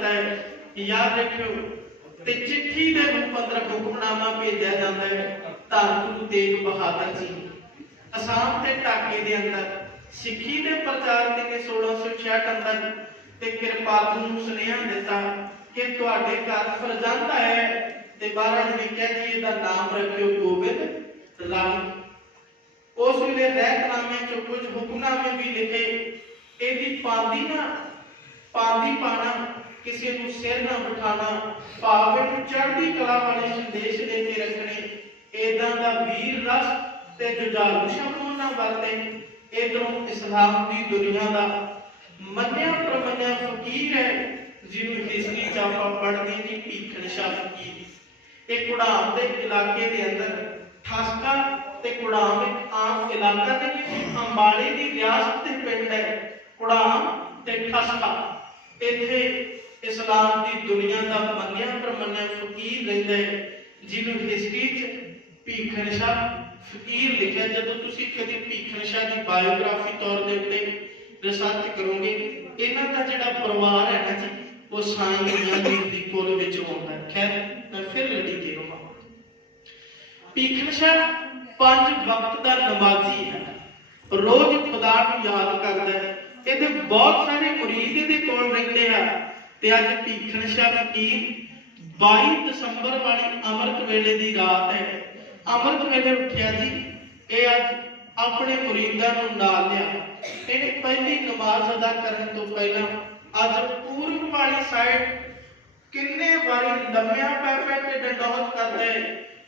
ਦਿੱਤਾ ਹੈ ਯਾਦ ਰੱਖਿਓ ਤੇ ਚਿੱਠੀ ਦੇ ਰੂਪ ਅੰਦਰ ਹੁਕਮਨਾਮਾ ਭੇਜਿਆ ਜਾਂਦਾ ਹੈ ਧੰਨ ਗੁਰੂ ਤੇਗ ਬਹਾਦਰ ਜੀ। ਅਸਾਮ ਤੇ ਢਾਕੇ ਦੇ ਅੰਦਰ ਸਿੱਖੀ ਦੇ ਪ੍ਰਚਾਰ ਤੇ ਨੇ 1666 ਅੰਦਰ ਤੇ ਕਿਰਪਾਲੂ ਨੂੰ ਸੁਨੇਹਾ ਦਿੱਤਾ ਕਿ ਤੁਹਾਡੇ ਘਰ ਫਰਜ਼ੰਦ ਹੈ ਤੇ ਮਹਾਰਾਜ ਨੇ ਕਿਹਾ ਜੀ ਇਹਦਾ ਨਾਮ ਰੱਖਿਓ ਗੋਬਿੰਦ ਰਾਮ ਉਸ ਵੇਲੇ ਰਹਿਤਨਾਮੇ ਚ ਕੁਝ ਹੁਕਮਨਾਮੇ ਵੀ ਲਿਖੇ। ਇਹਦੀ ਪਾਂਦੀ ਨਾ ਪਾਂਦੀ ਪਾਣਾ ਕਿਸੇ ਨੂੰ ਸਿਰ ਨਾ ਬਿਠਾਣਾ, ਭਾਵੇਂ ਨੂੰ ਚੜ੍ਹਦੀ ਕਲਾ ਵਾਲੇ ਸੰਦੇਸ਼ ਦੇ ਕੇ ਰੱਖਣੇ ਇਦਾਂ ਦਾ ਵੀਰ ਰਸ ਤੇ ਜੁਝਾਰੂ ਸ਼ਬਦ ਉਹਨਾਂ ਵਰਤੇ। ਇਧਰੋਂ ਇਸਲਾਮ ਦੀ ਦੁਨੀਆ ਦਾ ਮੰਨਿਆ ਪ੍ਰਮੰਨਿਆ ਫਕੀਰ ਹੈ, ਜਿਹਨੂੰ ਹਿਸਟਰੀ ਚ ਆਪਾਂ ਪੜ੍ਹਦੇ ਭੀਖਣ ਸ਼ਾਹ ਇਹ ਕੁੜਾਮ ਦੇ ਇਲਾਕੇ ਦੇ ਅੰਦਰ ਠਾਸਕਾ ਤੇ ਕੁੜਾਮ ਇੱਕ ਆਮ ਇਲਾਕਾ ਨਹੀਂ ਅੰਬਾਲੇ ਦੀ ਰਿਆਸਤ ਦੇ ਪਿੰਡ ਹੈ, ਕੁੜਾਮ ਤੇ ਠਾਸਕਾ। ਇੱਥੇ ਇਸਲਾਮ ਦੀ ਦੁਨੀਆ ਦਾ ਮੰਨਿਆ ਪ੍ਰਮੰਨਿਆ ਫਕੀਰ ਰਹਿੰਦਾ ਹੈ, ਜਿਹਨੂੰ ਹਿਸਟਰੀ ਚ ਭੀਖਣ ਸ਼ਾਹ ਫਕੀਰ ਲਿਖਿਆ, ਜਦੋਂ ਤੁਸੀਂ ਕਦੇ ਭੀਖਣ ਸ਼ਾਹ ਦੀ ਬਾਇਓਗ੍ਰਾਫੀ ਤੌਰ ਦੇ ਉੱਤੇ ਰਿਸਰਚ ਕਰੋਗੇ, ਇਹਨਾਂ ਦਾ ਜਿਹੜਾ ਪਰਿਵਾਰ ਹੈ ਨਾ ਜੀ, ਉਹ ਸਾਈਂ ਮੀਆਂ ਦੀ ਕੋਲ ਵਿੱਚ ਆਉਂਦਾ ਹੈ। ਖੈਰ, ਮੈਂ ਫਿਰ ਲੜੀ ਤੇ ਰਹਾ ਭੀਖਣ ਸ਼ਾਹ ਪੰਜ ਵਕਤ ਦਾ ਨਮਾਜ਼ੀ ਹੈ। ਰੋਜ਼ ਖੁਦਾ ਨੂੰ ਯਾਦ ਕਰਦਾ ਹੈ। ਇਹਦੇ ਬਹੁਤ ਸਾਰੇ ਮੁਰੀਦ ਇਹਦੇ ਕੋਲ ਰਹਿੰਦੇ ਆ। ਤੇ ਅੱਜ ਭੀਖਣ ਸ਼ਾਹ ਫਕੀਰ 22 ਦਸੰਬਰ ਵਾਲੀ ਅੰਮ੍ਰਿਤ ਵੇਲੇ ਦੀ ਰਾਤ ਹੈ ਅੰਮ੍ਰਿਤ ਵੇਲੇ ਉੱਠਿਆ ਜੀ ਇਹ ਅੱਜ ਆਪਣੇ ਮੁਰੀਦਾਂ ਨੂੰ ਨਾਲ ਲਿਆ ਇਹਨੇ ਪਹਿਲੀ ਨਮਾਜ਼ ਅਦਾ ਕਰਨ ਤੋਂ ਪਹਿਲਾਂ ਅੱਜ ਪੂਰਬ ਵਾਲੀ ਸਾਈਡ ਕਿੰਨੇ ਵਾਰੀ ਲੰਮਿਆ ਪੈ ਪੈ ਕੇ ਡੰਡੌਤ ਕਰਦਾ ਹੈ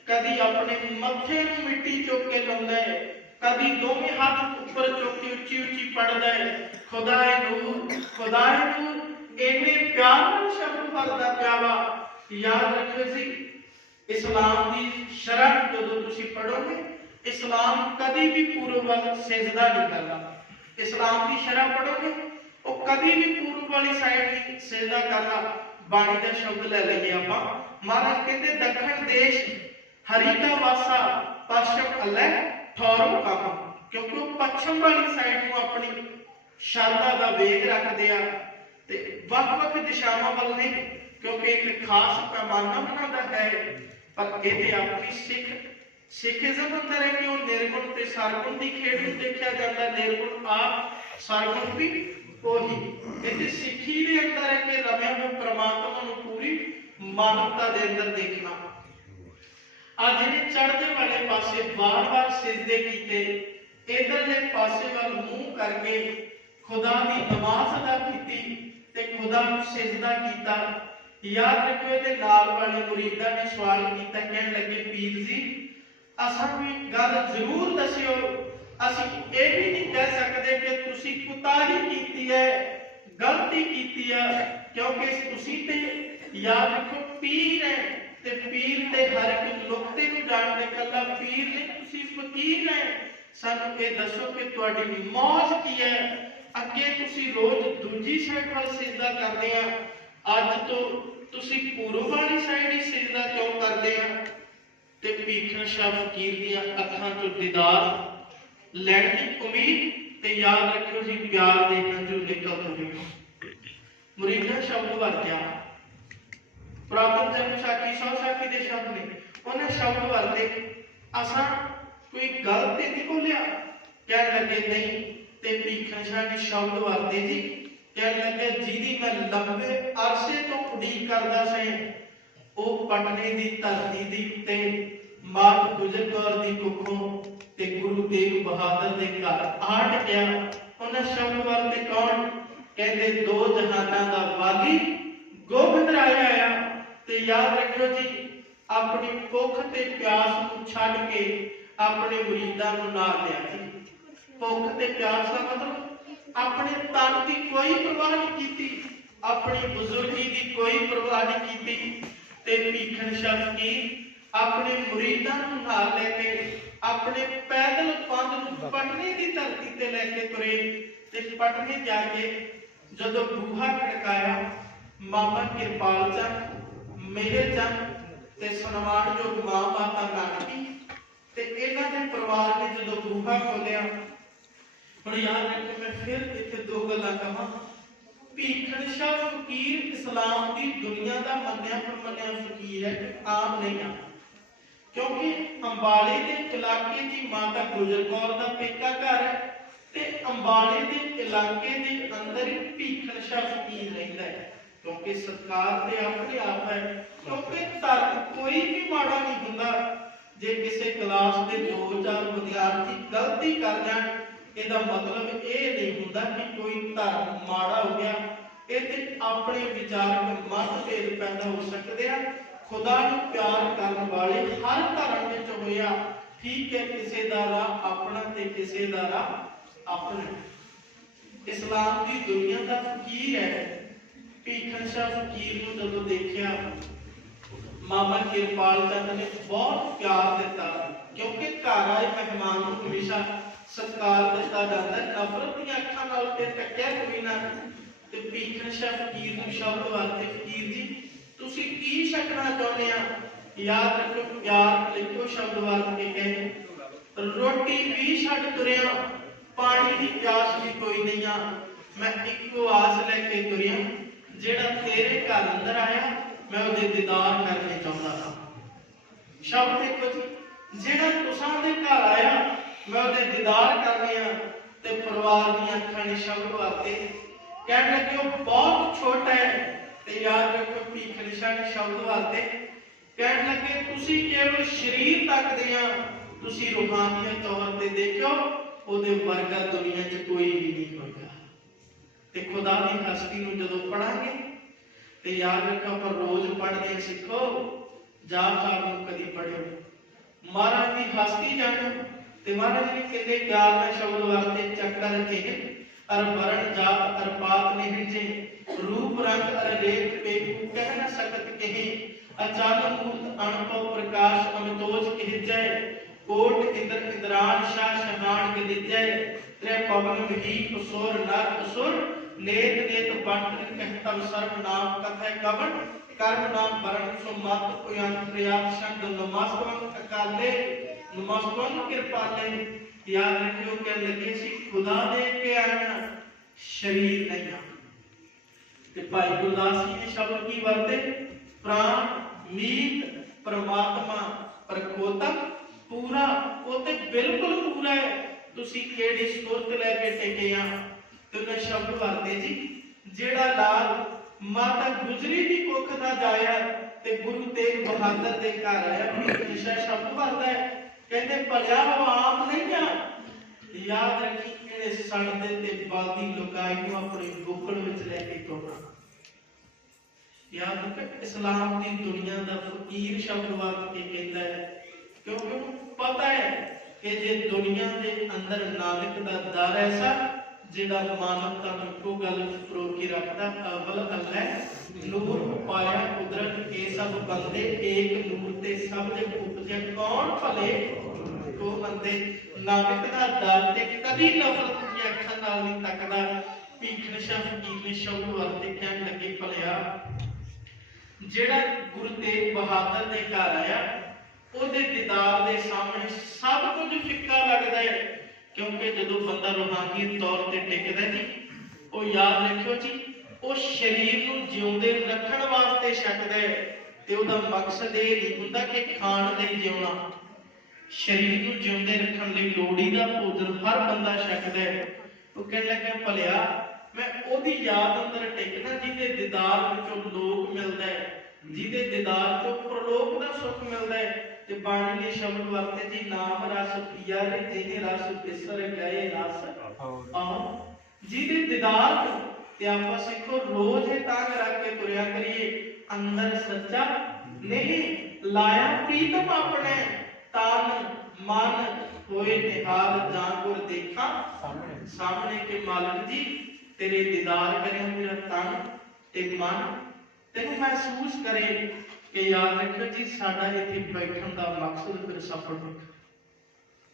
ਕਦੀ ਆਪਣੇ ਮੱਥੇ ਨੂੰ ਮਿੱਟੀ ਚੁੱਕ ਕੇ ਲਾਉਂਦਾ ਹੈ ਕਦੀ ਦੋਵੇਂ ਹੱਥ ਉੱਪਰ ਚੁੱਕ ਕੇ ਉੱਚੀ ਉੱਚੀ ਪੜਦਾ ਹੈ ਖੁਦਾਏ ਨੂਰ ਖੁਦਾਏ ਨੂਰ ਇੰਨੇ ਪਿਆਰ ਨਾਲ ਸ਼ਬਦ ਪੜਦਾ ਪਿਆ ਵਾ ਯਾਦ ਰੱਖਿਓ ਜੀ, ਇਸਲਾਮ ਦੀ ਸ਼ਰਅ ਜਦੋਂ ਤੁਸੀਂ ਪੜੋਗੇ ਇਸਲਾਮ ਕਦੀ ਵੀ ਪੂਰਬ ਵੱਲ ਸਿਜਦਾ ਨਹੀਂ ਕਰਦਾ। ਇਸਲਾਮ ਦੀ ਸ਼ਰਅ ਪੜੋਗੇ ਉਹ ਕਦੀ ਵੀ ਪੂਰਬ ਵਾਲੀ ਸਾਈਡ ਨਹੀਂ ਸਿਜਦਾ ਕਰਦਾ। ਬਾਣੀ ਦਾ ਸ਼ਬਦ ਲੈ ਲਈਏ ਆਪਾਂ। ਮਹਾਰਾਜ ਕਹਿੰਦੇ, ਦੱਖਣ ਦੇਸ਼ ਹਰੀ ਕਾ ਵਾਸਾ ਪਛਮ ਅੱਲੇ ਠੌਰਮ ਕੰਮ ਕਿਉਂਕਿ ਉਹ ਪੱਛਮ ਵਾਲੀ ਸਾਈਡ ਨੂੰ ਆਪਣੀ ਸ਼ਰਧਾ ਦਾ ਵੇਗ ਰੱਖਦੇ ਆ। ਤੇ ਵੱਖ-ਵੱਖ ਦਿਸ਼ਾਵਾਂ ਵੱਲ ਨਹੀਂ ਕਿਉਂਕਿ ਇੱਕ ਖਾਸ ਪੈਮਾਨਾ ਬਣਾਉਂਦਾ ਹੈ, ਪਰ ਇਹਦੇ ਆਪਣੀ ਸਿੱਖ, ਸਿੱਖੀਜ਼ਮ ਅੰਦਰ ਹੈ ਕਿ ਉਹ ਨਿਰਗੁਣ ਤੇ ਸਰਗੁਣ ਦੀ ਖੇਡ ਨੂੰ ਦੇਖਿਆ ਜਾਂਦਾ, ਨਿਰਗੁਣ ਆਪ, ਸਰਗੁਣ ਵੀ ਉਹੀ। ਇਹਦੇ ਸਿੱਖੀ ਦੇ ਅੰਦਰ ਹੈ ਕਿ ਰਮਿਆ ਹੋਏ ਪ੍ਰਮਾਤਮਾ ਨੂੰ ਪੂਰੀ ਮਾਨਵਤਾ ਦੇ ਅੰਦਰ ਦੇਖਣਾ। ਆ ਜਿਹੜੇ ਚੜ੍ਹਦੇ ਵਾਲੇ ਪਾਸੇ ਵਾਰ-ਵਾਰ ਸਿਜਦੇ ਕੀਤੇ, ਇਧਰਲੇ ਪਾਸੇ ਵੱਲ ਮੂੰਹ ਕਰਕੇ ਖੁਦਾ ਦੀ ਨਮਾਜ਼ ਅਦਾ ਕੀਤੀ ਤੇ ਖੁਦਾ ਨੂੰ ਸਿਜਦਾ ਕੀਤਾ। ਯਾਦ ਰੱਖਿਓ ਇਹਦੇ ਨਾਲ ਵਾਲੇ ਮੁਰੀਦਾਂ ਨੇ ਸਵਾਲ ਕੀਤਾ, ਕਹਿਣ ਲੱਗੇ, ਪੀਰ ਜੀ, ਅਸਾਂ ਵੀ ਗੱਲ ਜ਼ਰੂਰ ਦੱਸਿਓ। ਅਸੀਂ ਇਹ ਵੀ ਨਹੀਂ ਕਹਿ ਸਕਦੇ ਕਿ ਤੁਸੀਂ ਕੁਤਾਹੀ ਕੀਤੀ ਹੈ, ਗਲਤੀ ਕੀਤੀ ਹੈ, ਕਿਉਂਕਿ ਤੁਸੀਂ ਤੇ ਯਾਦ ਰੱਖੋ ਪੀਰ ਹੈ ਤੇ ਪੀਰ ਤੇ ਹਰ ਇੱਕ ਨੁਕਤੇ ਨੂੰ ਜਾਣਦੇ ਕੱਲਾ ਪੀਰ ਨਹੀਂ, ਤੁਸੀਂ ਫਕੀਰ ਹੈ। ਸਾਨੂੰ ਇਹ ਦੱਸੋ ਕਿ ਤੁਹਾਡੀ ਮੌਜ ਕੀ ਹੈ? ਅੱਗੇ ਤੁਸੀਂ ਰੋਜ਼ ਦੂਜੀ ਸਾਈਡ ਵੱਲ ਸਿਜਦਾ ਕਰਦੇ ਆ। ਅੱਜ ਤੋਂ ਤੁਸੀਂ ਪੂਰਬ ਵਾਲੀ ਸਾਈਡ ਹੀ ਸਿਜਦਾ ਕਿਉਂ ਕਰਦੇ ਆ? ਤੇ ਭੀਖਣ ਸ਼ਾਹ ਫਕੀਰ ਦੀਆਂ ਅੱਖਾਂ ਤੋਂ ਦੀਦਾਰ, ਲੈਣ ਦੀ ਉਮੀਦ ਤੇ ਯਾਦ ਰੱਖਿਓ ਜੀ, ਪਿਆਰ ਦੇ ਹੰਝੂ ਨਿਕਲ ਮੁਰੀਦਾਂ ਸ਼ਬਦ ਵਰਤਿਆ। ਪ੍ਰਾਪਤ ਜਨਮ ਸਾਖੀ ਸੌ ਸਾਖੀ ਦੇ ਸ਼ਬਦ ਨੇ। ਉਹਨੇ ਸ਼ਬਦ ਵਰਤੇ। ਅਸਾਂ ਕੋਈ ਗਲਤ ਨਹੀਂ ਬੋਲਿਆ। ਕਹਿਣ ਲੱਗੇ, ਨਹੀਂ ਤੇ ਭੀਖਣ ਸ਼ਾਹ ਨੇ ਸ਼ਬਦ ਵਰਤੇ ਜੀ। ਕਹਿਣ ਲੱਗੇ, ਜਿਹਦੀ ਮੈਂ ਲੰਬੇ ਅਰਸੇ ਤੋਂ ਉਡੀਕ ਕਰਦਾ ਸੀ, ਉਹ ਪਟਨੇ ਦੀ ਧਰਤੀ ਦੀ ਉੱਤੇ ਮਾਤ ਗੁਜਰ ਕੌਰ ਦੀ ਕੁੱਖੋਂ ਤੇ ਗੁਰੂ ਤੇਗ ਬਹਾਦਰ ਦੇ ਘਰ ਆ ਟਕਿਆ। ਉਹਨਾਂ ਸ਼ਬਦ ਵਰਤੇ ਕੌਣ? ਕਹਿੰਦੇ, ਦੋ ਜਹਾਨਾਂ ਦਾ ਵਾਲੀ ਗੋਬਿੰਦ ਰਾਏ ਆਇਆ। ਤੇ ਯਾਦ ਰੱਖਿਓ ਜੀ, ਆਪਣੀ ਭੁੱਖ ਤੇ ਪਿਆਸ ਨੂੰ ਛੱਡ ਕੇ ਆਪਣੇ ਮੁਰੀਦਾਂ ਨੂੰ ਨਾਲ ਲਿਆ ਜੀ। ਭੁੱਖ ਤੇ ਪਿਆਸ ਦਾ ਮਤਲਬ? ਆਪਣੇ ਤਨ ਦੀ ਕੋਈ ਪਰਵਾਹ ਨਹੀਂ ਕੀਤੀ, ਆਪਣੀ ਬਜ਼ੁਰਗੀ ਦੀ ਕੋਈ ਪਰਵਾਹ ਨਹੀਂ ਕੀਤੀ। ਤੇ ਭੀਖਣ ਸ਼ਬਦ ਕੀ? ਆਪਣੇ ਮੁਰੀਦਾਂ ਨੂੰ ਨਾਲ ਲੈ ਕੇ, ਆਪਣੇ ਪੈਦਲ ਪੰਧ ਨੂੰ ਪਟਨੇ ਦੀ ਧਰਤੀ ਤੇ ਲੈ ਕੇ ਤੁਰੇ। ਤੇ ਪਟਨੇ ਜਾ ਕੇ ਜਦੋਂ ਬੂਹਾ ਖੜਕਾਇਆ, ਮਾਮਾ ਕਿਰਪਾਲ ਚੰਦ ਮੇਹਰ ਚੰਦ ਤੇ ਸਨਮਾਨ ਜੋ ਮਾਂ ਮਾਤਾ ਨਾਨਕੀ। ਤੇ ਇਹਨਾਂ ਦੇ ਪਰਿਵਾਰ ਨੇ ਜਦੋਂ ਬੂਹਾ ਖੋਲਿਆ ਹੁਣ ਯਾਦ ਰੱਖੋ ਮੈਂ ਫਿਰ ਇੱਥੇ ਦੋ ਗੱਲਾਂ ਕਹਾਂ। ਭੀਖਣ ਸ਼ਾਹ ਫਕੀਰ ਇਸਲਾਮ ਦੀ ਦੁਨੀਆ ਦਾ ਮੰਨਿਆ ਪ੍ਰਮੰਨਿਆ ਫਕੀਰ ਹੈ ਆਮ ਨਹੀਂ ਆ। ਕਿਉਂਕਿ ਅੰਬਾਲੇ ਦੇ ਇਲਾਕੇ ਦੀ ਮਾਤਾ ਗੁਜਰ ਕੌਰ ਦਾ ਪੇਕਾ ਘਰ ਹੈ ਤੇ ਅੰਬਾਲੇ ਦੇ ਇਲਾਕੇ ਦੇ ਅੰਦਰ ਹੀ ਭੀਖਣ ਸ਼ਾਹ ਫਕੀਰ ਰਹਿੰਦਾ ਹੈ। ਕਿਉਂਕਿ ਸਰਕਾਰ ਤੇ ਆਪਣੇ ਆਪ ਹੈ, ਕਿਉਂਕਿ ਧਰਮ ਕੋਈ ਵੀ ਮਾੜਾ ਨਹੀਂ ਹੁੰਦਾ। ਜੇ ਕਿਸੇ ਕਲਾਸ ਦੇ ਦੋ ਚਾਰ ਵਿਦਿਆਰਥੀ ਗਲਤੀ ਕਰ ਜਾਣ ਇਹਦਾ ਮਤਲਬ ਇਹ ਨਹੀਂ ਹੁੰਦਾ ਕਿ ਕੋਈ ਧਰਮ ਮਾੜਾ ਹੋ ਗਿਆ, ਇਹ ਤੇ ਆਪਣੇ ਵਿਚਾਰਕ ਮਤਭੇਦ ਪੈਦਾ ਹੋ ਸਕਦੇ ਆ। ਖੁਦਾ ਨੂੰ ਪਿਆਰ ਕਰਨ ਵਾਲੇ ਹਰ ਧਰਮ ਵਿੱਚ ਹੋਇਆ ਠੀਕ ਹੈ, ਕਿਸੇ ਦਾ ਰਾਹ ਆਪਣਾ ਤੇ ਕਿਸੇ ਦਾ ਰਾਹ ਆਪਣਾ। ਇਸਲਾਮ ਦੀ ਦੁਨੀਆ ਦਾ ਫਕੀਰ ਹੈ। ਭੀਖਨ ਸ਼ਾਹ ਫਕੀਰ ਨੂੰ ਜਦੋਂ ਦੇਖਿਆ, ਮਾਮਾ ਕਿਰਪਾਲ ਚੰਦ ਨੇ ਬਹੁਤ ਪਿਆਰ ਦਿੱਤਾ, ਕਿਉਂਕਿ ਘਰ ਆਏ ਮਹਿਮਾਨ ਨੂੰ ਹਮੇਸ਼ਾ ਸਤਿਕਾਰ ਦਿੱਤਾ ਜਾਂਦਾ ਹੈ। ਨਫ਼ਰਤ ਦੀਆਂ ਅੱਖਾਂ ਨਾਲ ਤੇ ਤੱਕਿਆ ਕੋਈ ਤੇ ਭੀਖਨ ਸ਼ਾਹ ਫਕੀਰ ਨੂੰ ਸ਼ਬਦ ਵਾਸਤੇ ਫਕੀਰ ਜੀ, ਤੁਸੀਂ ਕੀ ਛਕਣਾ ਚਾਹੁੰਦੇ ਆ? ਯਾਦ ਰੱਖੋ ਪਿਆਰ ਲਿਖੋ ਸ਼ਬਦ ਵਾਸਤੇ ਕਹੇ ਰੋਟੀ ਵੀ ਛੱਡ ਤੁਰਿਆ, ਪਾਣੀ ਦੀ ਪਿਆਸ ਵੀ ਕੋਈ ਨਹੀਂ ਆ। ਮੈਂ ਇੱਕੋ ਆਸ ਲੈ ਕੇ ਤੁਰਿਆ, ਜਿਹੜਾ ਤੇਰੇ ਘਰ ਅੰਦਰ ਆਇਆ, ਮੈਂ ਉਹਦੇ ਦੀਦਾਰ ਕਰਨੇ ਚਾਹੁੰਦਾ ਹਾਂ। ਸ਼ਬਦ ਇੱਕੋ ਜੀ, ਜਿਹੜਾ ਤੁਸਾਂ ਦੇ ਘਰ ਆਇਆ ਮੈਂ ਉਹਦੇ ਦੀਦਾਰ ਕਰਨੇ ਆ ਤੇ ਪਰਿਵਾਰ ਦੀਆਂ ਅੱਖਾਂ ਨੇ ਸ਼ਬਦ ਵਾਸਤੇ ਕਹਿਣ ਲੱਗੇ, ਉਹ ਬਹੁਤ ਛੋਟਾ ਹੈ ਤੇ ਯਾਦ ਰੱਖੋ ਭੀਖ ਨਿਸ਼ਾਨ ਸ਼ਬਦ ਵਾਸਤੇ ਕਹਿਣ ਲੱਗੇ, ਤੁਸੀਂ ਕੇਵਲ ਸਰੀਰ ਤੱਕਦੇ ਆ ਤੁਸੀਂ ਰੂਹਾਨੀਅਤ ਤੌਰ ਤੇ ਦੇਖੋ ਉਹਦੇ ਵਰਗਾ ਦੁਨੀਆ 'ਚ ਕੋਈ ਵੀ ਨਹੀਂ ਹੋਏਗਾ। ਤੇ ਖੁਦਾ ਦੀ ਹਸਤੀ ਨੂੰ ਜਦੋਂ ਪੜਾਂਗੇ ਤੇ ਯਾਦ ਰੱਖੋ ਪਰ ਰੋਜ਼ ਪੜ੍ਹਦੇ ਸਿੱਖੋ ਜਾਪਾਰ ਨੂੰ ਕਦੀ ਪੜਿਓ ਮਹਾਰਾਜ ਦੀ ਹਸਤੀ ਜਾਣੋ ਤੇ ਮਹਾਰਾਜ ਨੇ ਕਿੰਨੇ ਪਿਆਰ ਨਾਲ ਸ਼ਬਦ ਵਾਸਤੇ ਚੱਕਰ ਰੱਖੇ ਨੇ। ਅਰ ਵਰਣ ਜਾਪ ਅਰ ਪਾਤ ਨਹੀਂ ਜੇ। ਰੂਪ ਰੰਗ ਅਰ ਰੇਖ ਪੇਕੂ ਕਹਿ ਨਾ ਸਕਤ ਕਹੇ। ਅਚਾਨਕ ਮੂਰਤ ਅਣਪਉ ਪ੍ਰਕਾਸ਼ ਅਮਤੋਜ ਕਹਿ ਜੈ ਕੋਟ ਇੰਦਰ ਇੰਦਰਾਨ ਸ਼ਾਹ ਸ਼ਹਾਨ ਕੇ ਦਿੱਜੈ ਤ੍ਰੇ ਪਵਨ ਮਹੀ ਅਸੁਰ ਨਰ ਅਸੁਰ। ਨੇਤ ਨੇਤ ਬੰਟ ਕਹਿਤਮ ਸਰਬ ਨਾਮ ਕਥੈ ਕਵਨ ਕਰਮ ਨਾਮ ਵਰਣ ਸੋ ਮਤ ਉਯੰਤ ਪ੍ਰਿਆਤ ਸ਼ੰਦ ਨਮਸਤਵੰ ਅਕਾਲੇ। ਨਮਸਤਵੰ ਕਿਰਪਾਲੇ ਯਾਦ ਰੱਖਿਓ ਕਿ ਲੱਗੇ ਸੀ ਖੁਦਾ ਦੇ ਕੇ ਆਇਆ ਸ਼ਰੀਰ ਨਹੀਂ ਆ ਤੇ ਭਾਈ ਗੁਰਦਾਸ ਜੀ ਨੇ ਸ਼ਬਦ ਕੀ ਵਰਤੇ? ਪ੍ਰਾਣ, ਮੀਤ, ਪ੍ਰਮਾਤਮਾ ਪ੍ਰਖੋਤਕ ਪੂਰਾ, ਉਹ ਤੇ ਬਿਲਕੁਲ ਪੂਰਾ ਹੈ। ਤੁਸੀਂ ਕਿਹੜੀ ਸੁਰਤ ਲੈ ਕੇ ਟਿਕੇ ਆ? ਤੇ ਉਹਨੇ ਸ਼ਬਦ ਵਰਤੇ ਜੀ, ਜਿਹੜਾ ਲਾਲ ਮਾਤਾ ਗੁਜਰੀ ਦੀ ਕੁੱਖ ਦਾ ਜਾਇਆ ਤੇ ਗੁਰੂ ਤੇਗ ਬਹਾਦਰ ਦੇ ਘਰ ਆਇਆ ਵੀ ਸ਼ਬਦ ਵਰਦਾ ਹੈ। ਕਹਿੰਦੇ ਭਲਿਆ ਆਪ ਨਹੀਂ ਆ। ਯਾਦ ਰੱਖੀ ਇਹਨੇ ਸਣ ਤੇ ਬਾਦੀ ਲੁਕਾਈ ਨੂੰ ਆਪਣੇ ਗੁੱਕੜ ਵਿੱਚ ਲੈ ਕੇ ਤੋੜਨਾ। ਯਾਦ ਰੱਖ ਇਸਲਾਮ ਦੀ ਦੁਨੀਆ ਦਾ ਫਕੀਰ ਸ਼ਬਦ ਵਾਕ ਕੇ ਕਹਿੰਦਾ ਹੈ, ਕਿਉਂਕਿ ਉਹਨੂੰ ਪਤਾ ਹੈ ਕਿ ਜੇ ਦੁਨੀਆ ਦੇ ਅੰਦਰ ਨਾਨਕ ਦਾ ਦਰ ਐਸਾ ਜਿਹੜਾ ਮਾਨਵਤਾ ਨੂੰ ਇੱਕੋ ਗੱਲ ਵਿੱਚ ਪਰੋ ਰੱਖਦਾ, ਅਵਲ ਅੱਲ੍ਹ ਨੂਰ ਪਾਇਆ ਕੁਦਰਤ ਇਹ ਸਭ ਬੰਦੇ, ਏਕ ਨੂਰ ਤੇ ਸਭ ਦੇ ਉਪਜੇ ਕੌਣ ਭਲੇ? ਕੋ ਬੰਦੇ, ਨਾਨਕ ਦਾ ਦਰ ਤੇ ਕਦੀ ਨਫ਼ਰਤ ਦੀਆਂ ਅੱਖਾਂ ਨਾਲ ਨਹੀਂ ਤੱਕਦਾ। ਭੀਖਣ ਸ਼ਾਹ ਫਕੀਰ ਨੇ ਸ਼ਬਦ ਵਰਤੇ ਕਹਿਣ ਲੱਗੇ ਭਲਿਆ। ਜਿਹੜਾ ਗੁਰੂ ਤੇਗ ਬਹਾਦਰ ਦੇ ਘਰ ਆਇਆ, ਉਹਦੇ ਦੀਦਾਰ ਦੇ ਸਾਹਮਣੇ ਸਭ ਕੁਝ ਫਿੱਕਾ ਲੱਗਦਾ ਹੈ। ਕਿਉਂਕਿ ਜਦੋਂ ਬੰਦਾ ਰੂਹਾਨੀ ਤੌਰ ਤੇ ਟਿਕਦਾ ਜੀ, ਉਹ ਯਾਦ ਰੱਖਿਓ ਜੀ, ਉਹ ਸਰੀਰ ਨੂੰ ਜਿਉਂਦੇ ਰੱਖਣ ਵਾਸਤੇ ਛਕਦਾ ਹੈ ਤੇ ਉਹਦਾ ਮਕਸਦ ਇਹ ਨਹੀਂ ਹੁੰਦਾ ਕਿ ਖਾਣ ਲਈ ਜਿਉਣਾ। ਸਰੀਰ ਨੂੰ ਜਿਉਂਦੇ ਰੱਖਣ ਲਈ ਲੋੜੀ ਦਾ ਭੋਜਨ ਹਰ ਬੰਦਾ ਛਕਦਾ ਹੈ। ਉਹ ਕਹਿਣ ਲੱਗਾ, ਭਲਿਆ, ਮੈਂ ਉਹਦੀ ਯਾਦ ਅੰਦਰ ਟਿਕਣਾ ਜਿਹਦੇ ਦੀਦਾਰ ਵਿੱਚੋਂ ਲੋਕ ਮਿਲਦਾ ਹੈ, ਜਿਹਦੇ ਦੀਦਾਰ ਤੋਂ ਪ੍ਰਲੋਕ ਦਾ ਸੁੱਖ ਮਿਲਦਾ ਹੈ ਤੇ ਬਾਣੀ ਨੇ ਸ਼ਬਦ ਵਰਤੇ ਜੀ ਨਾਮ ਰਸ ਪੀਆ ਰੇ ਜਿਹਨੇ ਰਸ ਬਿਸਰ ਗਏ ਰਸ। ਆਓ। ਜਿਹਦੇ ਦੀਦਾਰ ਤੋਂ ਆਪਾਂ ਸਿੱਖੋ ਰੋਜ਼ ਇਹ ਤਾਂ ਰੱਖ ਕੇ ਤੁਰਿਆ ਕਰੀਏ ਅੰਦਰ ਸੱਚਾ ਨਹੀਂ ਲਾਇਆ ਪ੍ਰੀਤਮ ਆਪਣੇ ਤਨ ਮਨ ਹੋਏ ਨਿਹਾਲ ਜਾਂ ਗੁਰ ਦੇਖਾਂ। ਸਾਹਮਣੇ। ਕੇ ਮਾਲਕ ਜੀ ਤੇਰੇ ਦੀਦਾਰ ਕਰੇ ਮੇਰਾ ਤਨ ਤੇ ਮਨ ਤੈਨੂੰ ਮਹਿਸੂਸ ਕਰੇ। ਕਿ ਯਾਦ ਰੱਖਿਓ ਜੀ ਸਾਡਾ ਇੱਥੇ ਬੈਠਣ ਦਾ ਮਕਸਦ ਫਿਰ ਸਫਲ ਹੋਵੇ